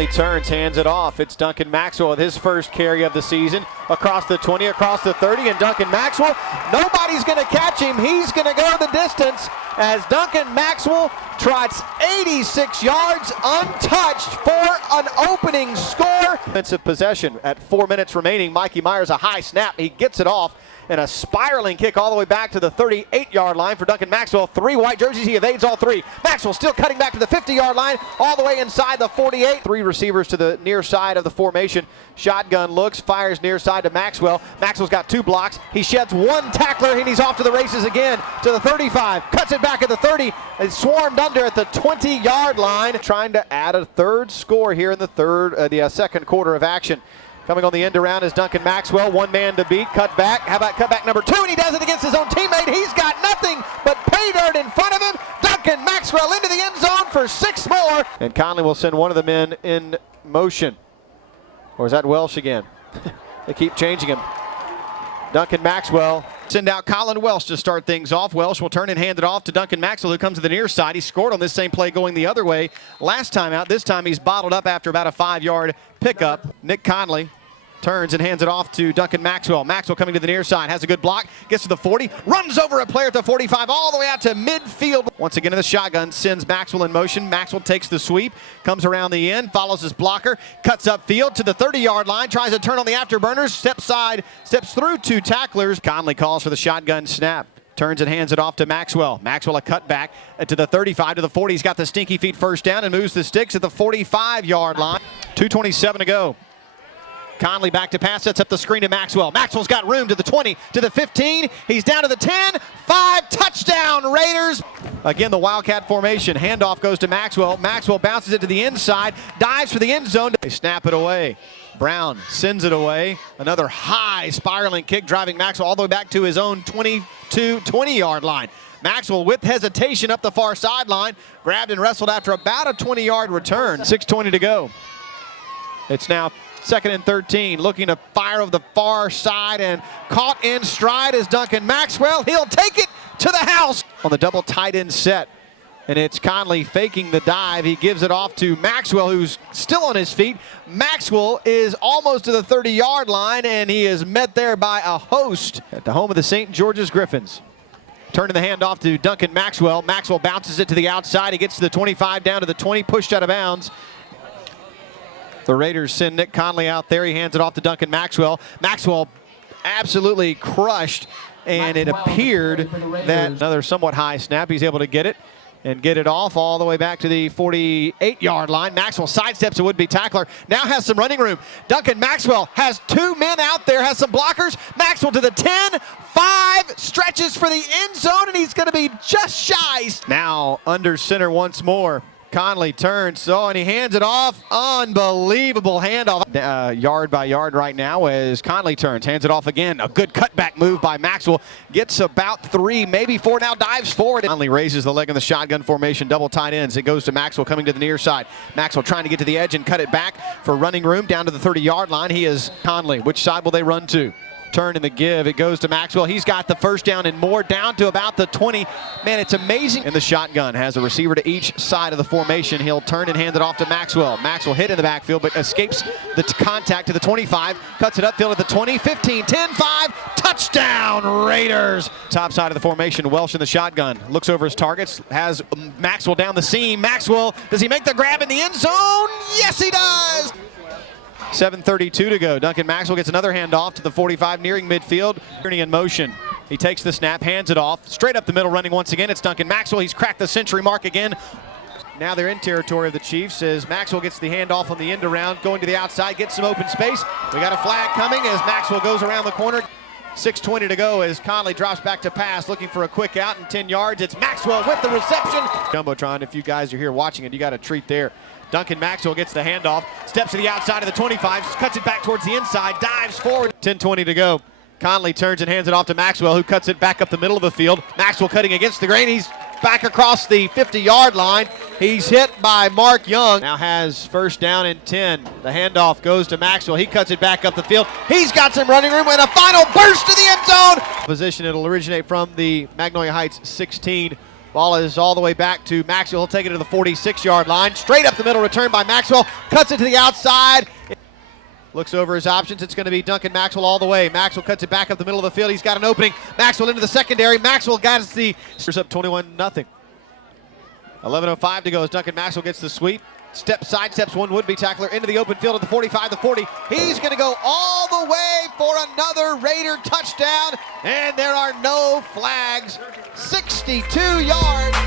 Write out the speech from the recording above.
Conley turns, hands it off. It's Duncan Maxwell with his first carry of the season. Across the 20, across the 30, and Duncan Maxwell, nobody's going to catch him. He's going to go the distance as Duncan Maxwell trots 86 yards untouched for an opening score. Offensive possession at 4 minutes remaining. Mikey Myers, a high snap. He gets it off. And a spiraling kick all the way back to the 38-yard line for Duncan Maxwell. 3 white jerseys, he evades all 3. Maxwell still cutting back to the 50-yard line, all the way inside the 48. 3 receivers to the near side of the formation. Shotgun looks, fires near side to Maxwell. Maxwell's got 2 blocks. He sheds 1 tackler, and he's off to the races again to the 35. Cuts it back at the 30. It's swarmed under at the 20-yard line. Trying to add a 3rd score here in the second quarter of action. Coming on the end around is Duncan Maxwell, 1 man to beat, cut back. How about cutback number 2? And he does it against his own teammate. He's got nothing but pay dirt in front of him. Duncan Maxwell into the end zone for 6 more. And Conley will send one of the men in motion. Or is that Welsh again? They keep changing him. Duncan Maxwell. Send out Colin Welsh to start things off. Welsh will turn and hand it off to Duncan Maxwell, who comes to the near side. He scored on this same play going the other way last time out. This time he's bottled up after about a 5-yard pickup. Nick Conley turns and hands it off to Duncan Maxwell. Maxwell coming to the near side, has a good block, gets to the 40, runs over a player at the 45, all the way out to midfield. Once again in the shotgun, sends Maxwell in motion. Maxwell takes the sweep, comes around the end, follows his blocker, cuts upfield to the 30-yard line, tries to turn on the afterburners, steps through 2 tacklers. Conley calls for the shotgun snap. Turns and hands it off to Maxwell. Maxwell a cutback to the 35, to the 40. He's got the stinky feet first down and moves the sticks at the 45-yard line. 2:27 to go. Conley back to pass, sets up the screen to Maxwell. Maxwell's got room to the 20, to the 15. He's down to the 10. 5, touchdown Raiders. Again, the Wildcat formation. Handoff goes to Maxwell. Maxwell bounces it to the inside, dives for the end zone. They snap it away. Brown sends it away. Another high spiraling kick driving Maxwell all the way back to his own 20-yard line. Maxwell with hesitation up the far sideline. Grabbed and wrestled after about a 20-yard return. 6:20 to go. It's now 2nd and 13, looking to fire over the far side, and caught in stride is Duncan Maxwell. He'll take it to the house on the double tight end set. And it's Conley faking the dive. He gives it off to Maxwell, who's still on his feet. Maxwell is almost to the 30-yard line, and he is met there by a host at the home of the St. George's Griffins. Turning the handoff to Duncan Maxwell. Maxwell bounces it to the outside. He gets to the 25, down to the 20, pushed out of bounds. The Raiders send Nick Conley out there. He hands it off to Duncan Maxwell. Maxwell absolutely crushed, and it appeared that another somewhat high snap. He's able to get it and get it off all the way back to the 48-yard line. Maxwell sidesteps a would-be tackler. Now has some running room. Duncan Maxwell has 2 men out there, has some blockers. Maxwell to the 10, 5, stretches for the end zone, and he's going to be just shy. Now under center once more. Conley turns, and he hands it off. Unbelievable handoff. Yard by yard right now as Conley turns, hands it off again. A good cutback move by Maxwell. Gets about 3, maybe 4 now, dives forward. Conley raises the leg in the shotgun formation, double tight ends. It goes to Maxwell coming to the near side. Maxwell trying to get to the edge and cut it back for running room down to the 30-yard line. He is Conley. Which side will they run to? Turn in the give. It goes to Maxwell. He's got the first down and more, down to about the 20. Man, it's amazing. And the shotgun has a receiver to each side of the formation. He'll turn and hand it off to Maxwell. Maxwell hit in the backfield, but escapes the contact to the 25. Cuts it upfield at the 20, 15, 10, 5. Touchdown Raiders. Top side of the formation. Welsh in the shotgun. Looks over his targets. Has Maxwell down the seam. Maxwell, does he make the grab in the end zone? Yes, he does. 7:32 to go. Duncan Maxwell gets another handoff to the 45, nearing midfield. Turning in motion. He takes the snap, hands it off. Straight up the middle, running once again. It's Duncan Maxwell. He's cracked the century mark again. Now they're in territory of the Chiefs as Maxwell gets the handoff on the end around, going to the outside, gets some open space. We got a flag coming as Maxwell goes around the corner. 6:20 to go as Conley drops back to pass, looking for a quick out and 10 yards. It's Maxwell with the reception. Jumbotron, if you guys are here watching it, you got a treat there. Duncan Maxwell gets the handoff, steps to the outside of the 25, cuts it back towards the inside, dives forward. 10:20 to go. Conley turns and hands it off to Maxwell, who cuts it back up the middle of the field. Maxwell cutting against the grain. He's back across the 50-yard line. He's hit by Mark Young. Now has first down and 10. The handoff goes to Maxwell. He cuts it back up the field. He's got some running room and a final burst to the end zone. Position, it'll originate from the Magnolia Heights 16 Ball is all the way back to Maxwell. He'll take it to the 46-yard line. Straight up the middle, return by Maxwell. Cuts it to the outside. Looks over his options. It's going to be Duncan Maxwell all the way. Maxwell cuts it back up the middle of the field. He's got an opening. Maxwell into the secondary. Maxwell got the... up 21-0. 11:05 to go as Duncan Maxwell gets the sweep. Sidesteps one would-be tackler into the open field at the 45, the 40. He's going to go all the way for another Raider touchdown, and there are no flags. 62 yards.